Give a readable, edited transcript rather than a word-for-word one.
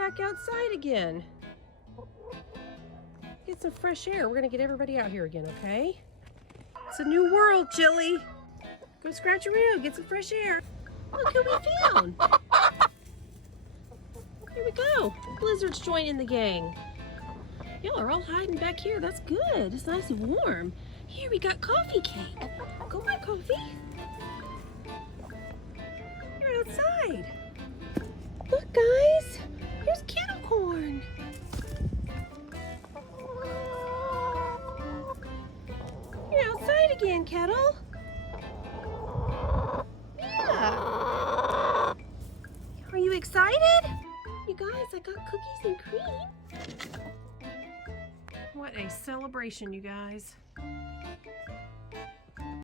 back outside again. Get some fresh air. We're gonna get everybody out here again, okay? It's a new world, Chili. Go scratch around, get some fresh air. Look who we found. Here we go. Blizzard's joining the gang. Y'all are all hiding back here. That's good. It's nice and warm. Here we got coffee cake. Go on, Coffee. You're outside. Look, guys. Here's kettle corn. You're outside again, Kettle. Yeah. Are you excited? You guys, I got cookies and cream. What a celebration, you guys.